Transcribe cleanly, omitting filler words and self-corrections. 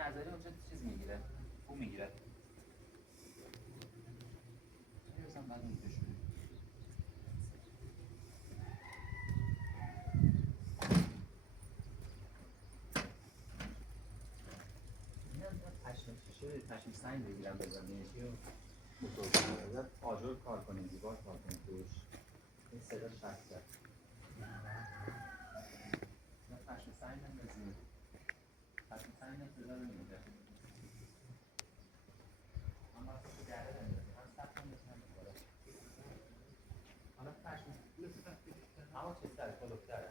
نظری اونجا چیز میگیره، بو میگیره. مثلا بعد میگیره شده. پشم سنگ بگیرم بزنیش و بزرگ آجر کار کنیم، دیوار کار کنیم توش. این صدا شک کرد. نه پشم سنگ هم بزنیم. پشم سنگ هم صدا نمیده. اما تو گره بندازیم. هم سخت هم بزنیم بالا. حالا پشم اما چیز داره، کلوفتره.